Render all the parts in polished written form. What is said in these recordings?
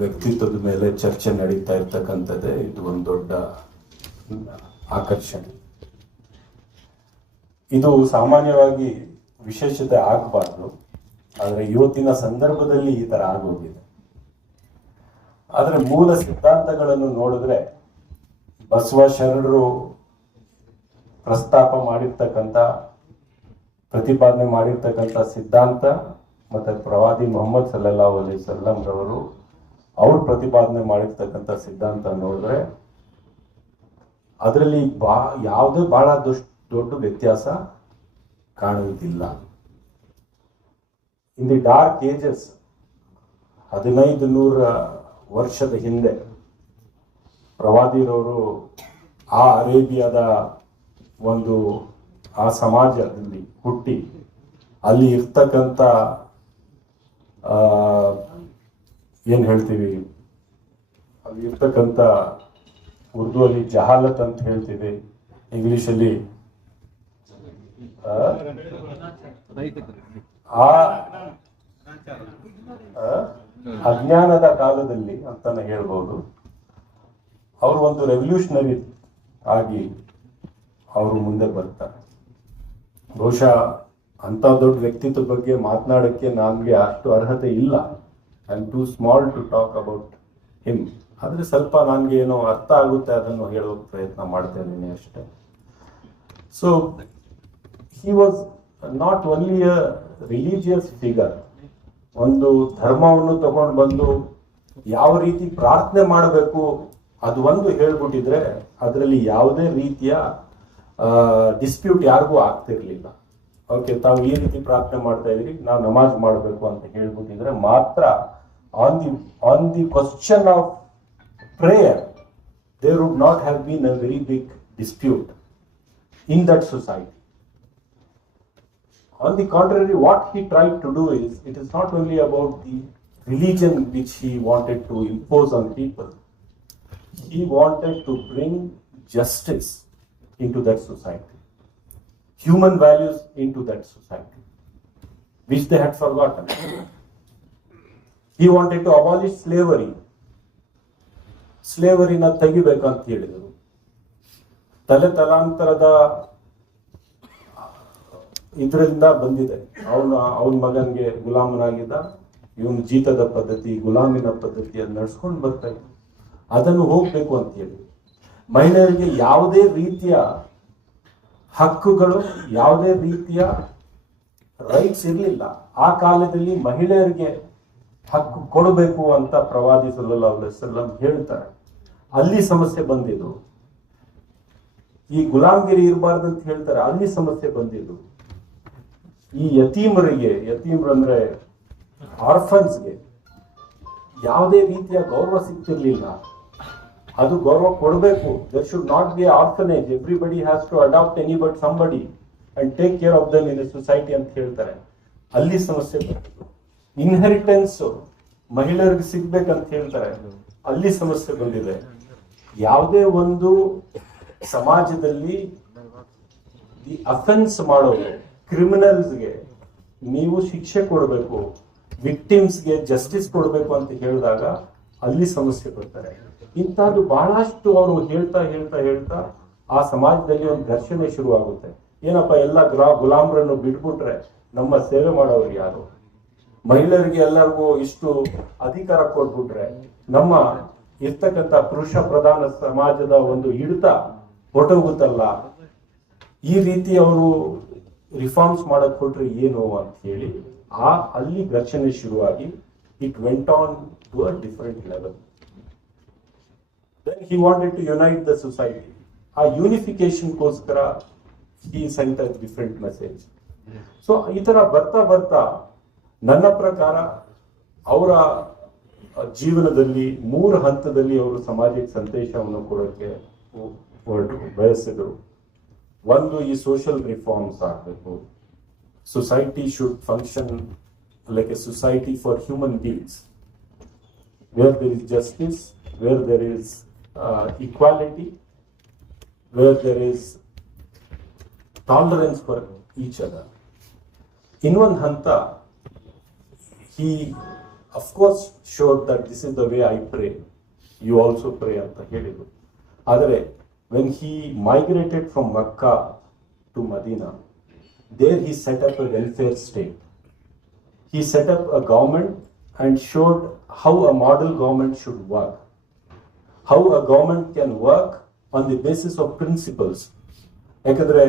ವ್ಯಕ್ತಿತ್ವದ ಮೇಲೆ ಚರ್ಚೆ ನಡೀತಾ ಇರ್ತಕ್ಕಂಥದ್ದೇ ಇದು ಒಂದು ದೊಡ್ಡ ಆಕರ್ಷಣೆ. ಇದು ಸಾಮಾನ್ಯವಾಗಿ ವಿಶೇಷತೆ ಆಗಬಾರ್ದು, ಆದರೆ ಇವತ್ತಿನ ಸಂದರ್ಭದಲ್ಲಿ ಈ ಥರ ಆಗೋಗಿದೆ. ಆದರೆ ಮೂಲ ಸಿದ್ಧಾಂತಗಳನ್ನು ನೋಡಿದ್ರೆ ಬಸವ ಶರಣರು ಪ್ರತಿಪಾದನೆ ಮಾಡಿರ್ತಕ್ಕಂಥ ಸಿದ್ಧಾಂತ ಮತ್ತು ಪ್ರವಾದಿ ಮೊಹಮ್ಮದ್ ಸಲ್ಲಲ್ಲಾಹು ಅಲೈಹಿ ವಸಲ್ಲಂ ರವರು ಅವ್ರು ಪ್ರತಿಪಾದನೆ ಮಾಡಿರ್ತಕ್ಕಂಥ ಸಿದ್ಧಾಂತ ನೋಡಿದ್ರೆ ಅದರಲ್ಲಿ ಯಾವುದೇ ಬಹಳ ದೊಡ್ಡ ವ್ಯತ್ಯಾಸ ಕಾಣುವುದಿಲ್ಲ. ಇನ್ ದಿ ಡಾರ್ಕ್ ಏಜಸ್ 1500 ವರ್ಷದ ಹಿಂದೆ ಪ್ರವಾದಿರವರು ಆ ಅರೇಬಿಯಾದ ಆ ಸಮಾಜದಲ್ಲಿ ಹುಟ್ಟಿ ಅಲ್ಲಿ ಇರ್ತಕ್ಕಂಥ ಏನು ಹೇಳ್ತೀವಿ, ಅಲ್ಲಿ ಇರ್ತಕ್ಕಂಥ ಉರ್ದುವಲ್ಲಿ ಜಹಾಲತ್ ಅಂತ ಹೇಳ್ತೀವಿ, ಇಂಗ್ಲಿಷಲ್ಲಿ ಆ ಅಜ್ಞಾನದ ಕಾಲದಲ್ಲಿ ಅಂತಾನೆ ಹೇಳ್ಬೋದು. ಅವರು ಒಂದು ರೆವಲ್ಯೂಷನರಿ ಆಗಿ ಅವರು ಮುಂದೆ ಬರ್ತಾರೆ. ಬಹುಶಃ ಅಂತ ದೊಡ್ಡ ವ್ಯಕ್ತಿತ್ವ ಬಗ್ಗೆ ಮಾತನಾಡೋಕ್ಕೆ ನನಗೆ ಅಷ್ಟು ಅರ್ಹತೆ ಇಲ್ಲ. I am too small to talk about him. ಆದರೆ ಸ್ವಲ್ಪ ನನಗೆ ಏನೋ ಅರ್ಥ ಆಗುತ್ತೆ ಅದನ್ನು ಹೇಳೋಕೆ ಪ್ರಯತ್ನ ಮಾಡ್ತಾ ಇದ್ದೀನಿ ಅಷ್ಟೇ. So he was not only a religious figure. ಒಂದು ಧರ್ಮವನ್ನು ತಗೊಂಡು ಬಂದು ಯಾವ ರೀತಿ ಪ್ರಾರ್ಥನೆ ಮಾಡಬೇಕು ಅದು ಒಂದು ಹೇಳ್ಬಿಟ್ಟಿದ್ರೆ ಅದರಲ್ಲಿ ಯಾವುದೇ ರೀತಿಯ ಡಿಸ್ಪ್ಯೂಟ್ ಯಾರಿಗೂ ಆಗ್ತಿರ್ಲಿಲ್ಲ. ಓಕೆ, ತಾವು ಈ ರೀತಿ ಪ್ರಾರ್ಥನೆ ಮಾಡ್ತಾ ಇದ್ರಿ, ನಾವು ನಮಾಜ್ ಮಾಡಬೇಕು ಅಂತ ಹೇಳ್ಬಿಟ್ಟಿದ್ರೆ ಮಾತ್ರ on the question of prayer there would not have been a very big dispute in that society. On the contrary, what he tried to do is, it is not only about the religion which he wanted to impose on people. He wanted to bring justice into that society, human values into that society, which they had forgotten. He wanted to abolish slavery. Slavery-na ತೆಗಿಬೇಕಂತ ಹೇಳಿದರು. ತಲಾಂತರದ ಇದರಿಂದ ಬಂದಿದೆ. ಅವನ ಮಗನಿಗೆ ಗುಲಾಮನಾಗಿದ್ದ, ಇವನು ಜೀತದ ಪದ್ಧತಿ, ಗುಲಾಮಿನ ಪದ್ಧತಿ ಅದು ನಡ್ಸ್ಕೊಂಡು ಬರ್ತಾ ಇತ್ತು. ಅದನ್ನು ಹೋಗ್ಬೇಕು ಅಂತ ಹೇಳಿ ಮಹಿಳೆಯರಿಗೆ ಯಾವುದೇ ರೀತಿಯ ಹಕ್ಕುಗಳು, ಯಾವುದೇ ರೀತಿಯ ರೈಟ್ಸ್ ಇರಲಿಲ್ಲ. ಆ ಕಾಲದಲ್ಲಿ ಮಹಿಳೆಯರಿಗೆ ಹಕ್ಕು ಕೊಡಬೇಕು ಅಂತ ಪ್ರವಾದಿ ಸಲ್ಲಲ್ಲಾಹು ಅಲೈಹಿ ವಸಲ್ಲಂ ಹೇಳ್ತಾರೆ. ಅಲ್ಲಿ ಸಮಸ್ಯೆ ಬಂದಿದ್ದು. ಈ ಗುಲಾಮ್ಗಿರಿ ಇರಬಾರ್ದಂತ ಹೇಳ್ತಾರೆ, ಅಲ್ಲಿ ಸಮಸ್ಯೆ ಬಂದಿದ್ದು. ಈ ಯತೀಮ್ರಂದ್ರೆ ಆರ್ಫನ್ಸ್ಗೆ ಯಾವುದೇ ರೀತಿಯ ಗೌರವ ಸಿಗ್ತಿರ್ಲಿಲ್ಲ. ಅದು ಗೌರವ ಕೊಡಬೇಕು. There should not be orphanage. Everybody has to adopt any but somebody and take care of them in a society ಅಂತ ಹೇಳ್ತಾರೆ. ಅಲ್ಲಿ ಸಮಸ್ಯೆ ಬಂದಿದ್ದು. ಇನ್ಹೆರಿಟೆನ್ಸ್ ಮಹಿಳೆಯರಿಗೆ ಸಿಗ್ಬೇಕಂತ ಹೇಳ್ತಾರೆ, ಅಲ್ಲಿ ಸಮಸ್ಯೆ ಬಂದಿದೆ. ಯಾವುದೇ ಒಂದು ಸಮಾಜದಲ್ಲಿ ಈ ಅಫೆನ್ಸ್ ಮಾಡೋದು, ಕ್ರಿಮಿನಲ್ಸ್ಗೆ ನೀವು ಶಿಕ್ಷೆ ಕೊಡಬೇಕು, ವಿಕ್ಟಿಮ್ಸ್ಗೆ ಜಸ್ಟಿಸ್ ಕೊಡಬೇಕು ಅಂತ ಹೇಳಿದಾಗ ಅಲ್ಲಿ ಸಮಸ್ಯೆ ಬರ್ತಾರೆ. ಇಂಥದ್ದು ಬಹಳಷ್ಟು ಅವರು ಹೇಳ್ತಾ ಆ ಸಮಾಜದಲ್ಲಿ ಒಂದು ಘರ್ಷಣೆ ಶುರುವಾಗುತ್ತೆ. ಏನಪ್ಪ, ಎಲ್ಲ ಗುಲಾಮರನ್ನು ಬಿಟ್ಬಿಟ್ರೆ ನಮ್ಮ ಸೇವೆ ಮಾಡೋರು ಯಾರು? ಮಹಿಳೆಯರಿಗೆ ಎಲ್ಲರಿಗೂ ಇಷ್ಟು ಅಧಿಕಾರ ಕೊಟ್ಬಿಟ್ರೆ ನಮ್ಮ ಇರ್ತಕ್ಕಂಥ ಪುರುಷ ಪ್ರಧಾನ ಸಮಾಜದ ಒಂದು ಹಿಡಿತ ಹೊರಟೋಗುತ್ತಲ್ಲ. ಈ ರೀತಿ ಅವರು ರಿಫಾರ್ಮ್ಸ್ ಮಾಡಕ್ ಕೊಟ್ರೆ ಏನು ಅಂತ ಹೇಳಿ ಅಲ್ಲಿ ಘರ್ಷಣೆ ಶುರುವಾಗಿ it went on to a different level. Then he wanted to unite the society. ಆ ಯೂನಿಫಿಕೇಶನ್ಗೋಸ್ಕರ he sent a different message. So ಈ ತರ ಬರ್ತಾ ನನ್ನ ಪ್ರಕಾರ ಅವರ ಜೀವನದಲ್ಲಿ 3 ಹಂತದಲ್ಲಿ ಅವರು ಸಮಾಜಕ್ಕೆ ಸಂದೇಶವನ್ನು ಕೊಡೋಕೆ ಬಯಸಿದರು. ಒಂದು, ಈ ಸೋಷಿಯಲ್ ರಿಫಾರ್ಮ್ಸ್ ಆಗಬೇಕು. Society should function like a society for human beings, where there is justice, where there is equality, where there is tolerance for each other. ಇನ್ನೊಂದು ಹಂತ, of course sure that this is the way I pray, you also pray ಅಂತ ಹೇಳಿದರು. ಆದರೆ when he migrated from Mecca to Medina, there he set up a welfare state. He set up a government and showed how a model government should work, how a government can work on the basis of principles. ಯಾಕಂದ್ರೆ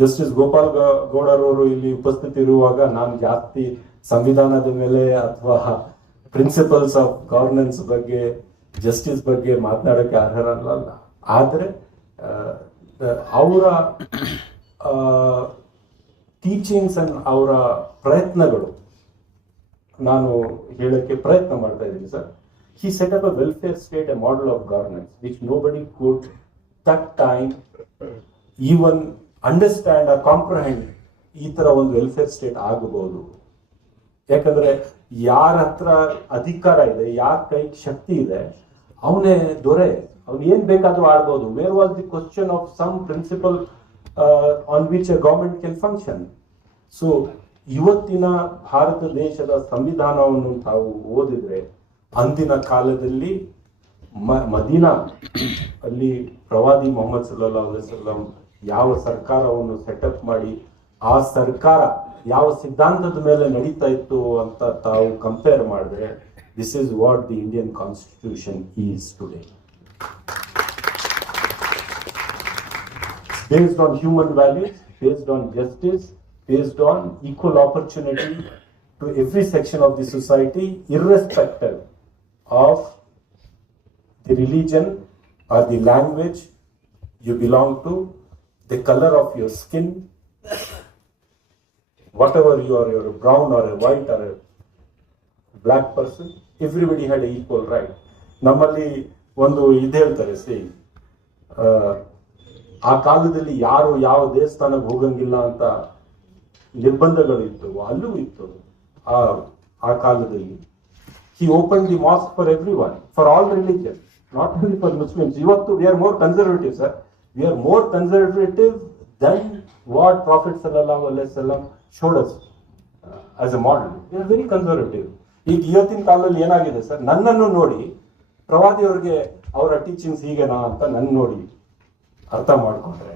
justice Gopal ಗೌಡರವರು ಇಲ್ಲಿ ಉಪಸ್ಥಿತಿ ಇರುವಾಗ ನಾನು ಜಾಸ್ತಿ ಸಂವಿಧಾನದ ಮೇಲೆ ಅಥವಾ principles of governance ಬಗ್ಗೆ, ಜಸ್ಟಿಸ್ ಬಗ್ಗೆ ಮಾತನಾಡೋಕ್ಕೆ ಅರ್ಹರಲ್ಲ. ಆದರೆ ಅವರ ಟೀಚಿಂಗ್ಸ್ ಅಂಡ್ ಅವರ ಪ್ರಯತ್ನಗಳು ನಾನು ಹೇಳಕ್ಕೆ ಪ್ರಯತ್ನ ಮಾಡ್ತಾ ಇದ್ದೀನಿ sir. He set up a welfare state, a model of governance which nobody could that time even understand or comprehend. ಈ ತರ ಒಂದು ವೆಲ್ಫೇರ್ ಸ್ಟೇಟ್ ಆಗಬಹುದು. ಯಾಕಂದ್ರೆ ಯಾರ ಹತ್ರ ಅಧಿಕಾರ ಇದೆ, ಯಾರ ಕೈ ಶಕ್ತಿ ಇದೆ, ಅವನೇ ದೊರೆ, ಅವ್ನು ಏನ್ ಬೇಕಾದ್ರೂ ಆಡ್ಬೋದು. Where was the question of some principle on which a government can function. So ಇವತ್ತಿನ ಭಾರತ ದೇಶದ ಸಂವಿಧಾನವನ್ನು ತಾವು ಓದಿದ್ರೆ, ಅಂದಿನ ಕಾಲದಲ್ಲಿ ಮದೀನಾ ಅಲ್ಲಿ ಪ್ರವಾದಿ ಮೊಹಮ್ಮದ್ ಸಲ್ಲಲ್ಲಾಹು ಅಲೈಹಿ ವಸಲ್ಲಂ ಯಾವ ಸರ್ಕಾರವನ್ನು ಸೆಟಪ್ ಮಾಡಿ ಆ ಸರ್ಕಾರ ಯಾವ ಸಿದ್ಧಾಂತದ ಮೇಲೆ ನಡೀತಾ ಇತ್ತು ಅಂತ ತಾವು ಕಂಪೇರ್ ಮಾಡಿದ್ರೆ, this is what the Indian constitution is today. Based on human values, based on justice, based on equal opportunity to every section of the society, irrespective of the religion or the language you belong to, the color of your skin, whatever you are, you're a brown or a white or a black person, everybody had an equal right. ನಮ್ಮಲ್ಲಿ ಒಂದು ಇದು ಹೇಳ್ತಾರೆ, ಆ ಕಾಲದಲ್ಲಿ ಯಾರು ಯಾವ ದೇವಸ್ಥಾನಕ್ಕೆ ಹೋಗಂಗಿಲ್ಲ ಅಂತ ನಿರ್ಬಂಧಗಳು ಇತ್ತು, ಅಲ್ಲೂ ಇತ್ತು ಆ ಕಾಲದಲ್ಲಿ. He open the mosque for everyone, for all religion, not only for Muslims. ಇವತ್ತು we are more conservative sir, we are more conservative then what prophet ಸಲ್ಲಲ್ಲಾಹು ಅಲೈಹಿ ವಸಲ್ಲಂ showed us as a model. We are very conservative. ಈಗ ಇವತ್ತಿನ ಕಾಲದಲ್ಲಿ ಏನಾಗಿದೆ sir, ನನ್ನನ್ನು ನೋಡಿ ಪ್ರವಾದಿಯವ್ರಿಗೆ ಅವರ ಟೀಚಿಂಗ್ಸ್ ಹೀಗೆನಾ ಅಂತ ನನ್ನ ನೋಡಿ ಅರ್ಥ ಮಾಡ್ಕೊಂಡ್ರೆ,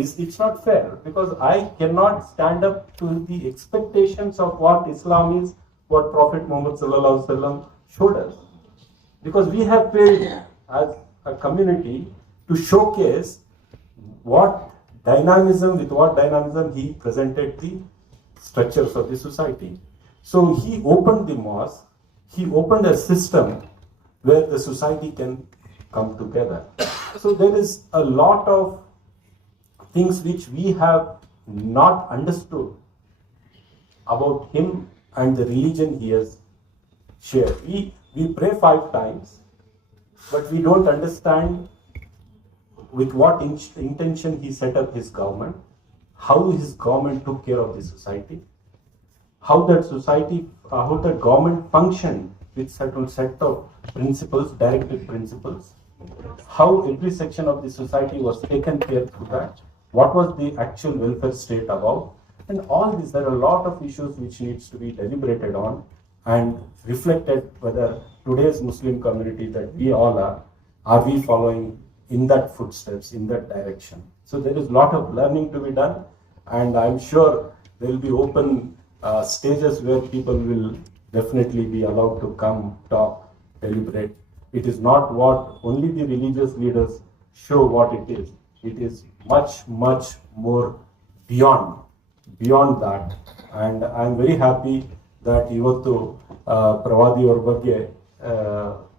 it's not fair, because I cannot stand up to the expectations of what Islam is, what Prophet Muhammad sallallahu alaihi wasallam showed us, because we have failed as a community to showcase what dynamism he presented the structures of the society. So he opened the mosque, he opened a system where the society can come together. So there is a lot of things which we have not understood about him and the religion he has shared. We pray 5 times, but we don't understand with what intention he set up his government, how his government took care of the society, how that government functioned with certain set of principles, directed principles, how every section of the society was taken care through that, what was the actual welfare state about, and all these, there are a lot of issues which needs to be deliberated on and reflected, whether today's Muslim community that we all are we following in that footsteps, in that direction. So there is a lot of learning to be done, and I'm sure there will be open stages where people will definitely be allowed to come, talk, deliberate. It is not what only the religious leaders show what it is. It is much, much more beyond that. And I am very happy that ಇವತ್ತು ಪ್ರವಾದಿಯವರ ಬಗ್ಗೆ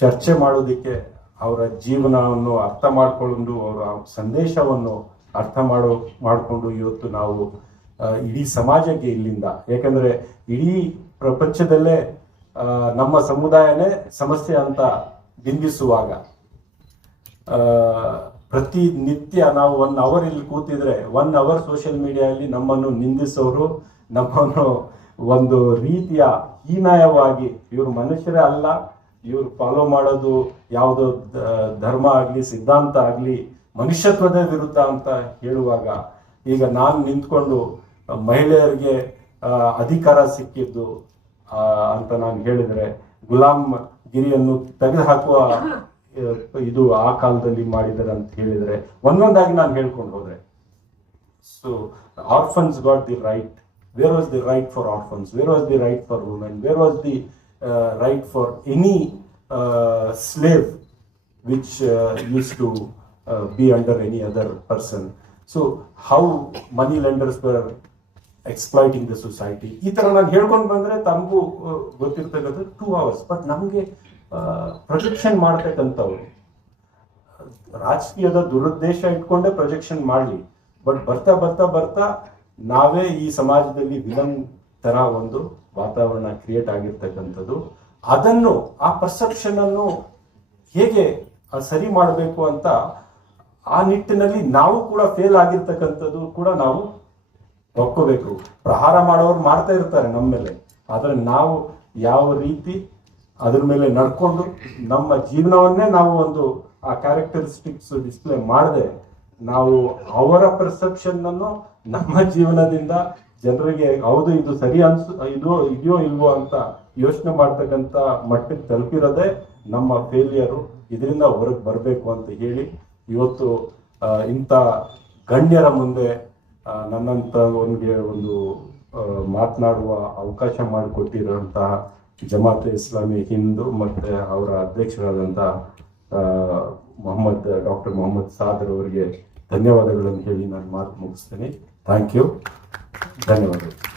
ಚರ್ಚೆ ಮಾಡೋದಕ್ಕೆ, ಅವರ ಜೀವನವನ್ನು ಅರ್ಥ ಮಾಡಿಕೊಂಡು, ಅವರ ಸಂದೇಶವನ್ನು ಅರ್ಥ ಮಾಡಿಕೊಂಡು ಇವತ್ತು ನಾವು ಇಡೀ ಸಮಾಜಕ್ಕೆ ಇಲ್ಲಿಂದ, ಯಾಕಂದ್ರೆ ಇಡೀ ಪ್ರಪಂಚದಲ್ಲೇ ನಮ್ಮ ಸಮುದಾಯನೇ ಸಮಸ್ಯೆ ಅಂತ ಬಿಂಬಿಸುವಾಗ, ಪ್ರತಿನಿತ್ಯ ನಾವು 1 ಅವರ್ ಇಲ್ಲಿ ಕೂತಿದ್ರೆ 1 ಅವರ್ ಸೋಷಿಯಲ್ ಮೀಡಿಯಾದಲ್ಲಿ ನಮ್ಮನ್ನು ನಿಂದಿಸೋರು, ನಮ್ಮನ್ನು ಒಂದು ರೀತಿಯ ಹೀನಾಯವಾಗಿ, ಇವರು ಮನುಷ್ಯರೇ ಅಲ್ಲ, ಇವರು ಫಾಲೋ ಮಾಡೋದು ಯಾವುದೋ ಧರ್ಮ ಆಗಲಿ ಸಿದ್ಧಾಂತ ಆಗಲಿ ಮನುಷ್ಯತ್ವದ ವಿರುದ್ಧ ಅಂತ ಹೇಳುವಾಗ, ಈಗ ನಾನು ನಿಂತ್ಕೊಂಡು ಮಹಿಳೆಯರಿಗೆ ಅಧಿಕಾರ ಸಿಕ್ಕಿದ್ದು, ಅಂತ ನಾನು ಹೇಳಿದರೆ, ಗುಲಾಮ್ ಗಿರಿಯನ್ನು ತೆಗೆದುಹಾಕುವ ಇದು ಆ ಕಾಲದಲ್ಲಿ ಮಾಡಿದ್ದಾರೆ ಅಂತ ಹೇಳಿದರೆ ಒಂದೊಂದಾಗಿ ನಾನು ಹೇಳ್ಕೊಂಡು ಹೋದ್ರೆ. So orphans got the right. Wear was the right for orphans? Wear was the right for women? Wear was the right for any slave which used to be under any other person? So how money lenders were exploiting the society. ಈ ತರ ನಾನು ಹೇಳ್ಕೊಂಡು ಬಂದ್ರೆ ತಮಗೂ ಗೊತ್ತಿರ್ತಕ್ಕಂಥ 2 hours. But ನಮಗೆ projection ಮಾಡ್ತಕ್ಕಂಥವ್ರು ರಾಜಕೀಯದ ದುರುದ್ದೇಶ ಇಟ್ಕೊಂಡೇ ಪ್ರೊಜೆಕ್ಷನ್ ಮಾಡಲಿ, ಬಟ್ ಬರ್ತಾ ಬರ್ತಾ ಬರ್ತಾ ನಾವೇ ಈ ಸಮಾಜದಲ್ಲಿ ವಿಲನ್ ತರ ಒಂದು ವಾತಾವರಣ ಕ್ರಿಯೇಟ್ ಆಗಿರ್ತಕ್ಕಂಥದ್ದು. ಅದನ್ನು, ಆ ಪರ್ಸೆಪ್ಷನ್ ಅನ್ನು ಹೇಗೆ ಸರಿ ಮಾಡಬೇಕು ಅಂತ ಆ ನಿಟ್ಟಿನಲ್ಲಿ ನಾವು ಕೂಡ ಫೇಲ್ ಆಗಿರ್ತಕ್ಕಂಥದ್ದು ಕೂಡ ನಾವು ಒಪ್ಕೋಬೇಕು. ಪ್ರಹಾರ ಮಾಡೋರು ಮಾಡ್ತಾ ಇರ್ತಾರೆ ನಮ್ಮ ಮೇಲೆ, ಆದರೆ ನಾವು ಯಾವ ರೀತಿ ಅದ್ರ ಮೇಲೆ ನಡ್ಕೊಂಡು ನಮ್ಮ ಜೀವನವನ್ನೇ ನಾವು ಒಂದು ಆ ಕ್ಯಾರೆಕ್ಟರಿಸ್ಟಿಕ್ಸ್ ಡಿಸ್ಪ್ಲೇ ಮಾಡದೆ ನಾವು ಅವರ ಪರ್ಸೆಪ್ಷನ್ ಅನ್ನು ನಮ್ಮ ಜೀವನದಿಂದ ಜನರಿಗೆ ಹೌದು ಇದು ಸರಿ ಇದೆಯೋ ಇಲ್ವೋ ಅಂತ ಯೋಚನೆ ಮಾಡ್ತಕ್ಕಂಥ ಮಟ್ಟಕ್ಕೆ ತಲುಪಿರೋದೇ ನಮ್ಮ ಫೇಲಿಯರು. ಇದರಿಂದ ಹೊರಗೆ ಬರಬೇಕು ಅಂತ ಹೇಳಿ ಇವತ್ತು ಇಂಥ ಗಣ್ಯರ ಮುಂದೆ ನನ್ನಂಥವನಿಗೆ ಒಂದು ಮಾತನಾಡುವ ಅವಕಾಶ ಮಾಡಿಕೊಟ್ಟಿರುವಂತಹ ಜಮಾತೆ ಇಸ್ಲಾಮಿ ಹಿಂದ್ ಮತ್ತು ಅವರ ಅಧ್ಯಕ್ಷರಾದಂಥ ಡಾಕ್ಟರ್ ಮೊಹಮ್ಮದ್ ಸಾದರ್ ಅವರಿಗೆ ಧನ್ಯವಾದಗಳನ್ನು ಹೇಳಿ ನಾನು ಮಾತು ಮುಗಿಸ್ತೇನೆ. ಥ್ಯಾಂಕ್ ಯು, ಧನ್ಯವಾದಗಳು.